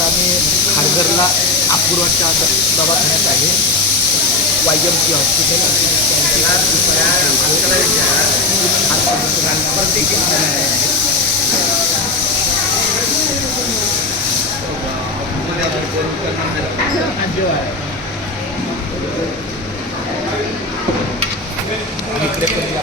आम्ही खारघरला अपूर्वाच्या दवाखान्यात आहे वाय एम सी हॉस्पिटल इकडे पण या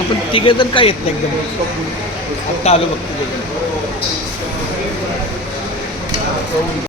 आपण तिघे जण काय येत नाही एकदम? आत्ता आलो बघ तिघे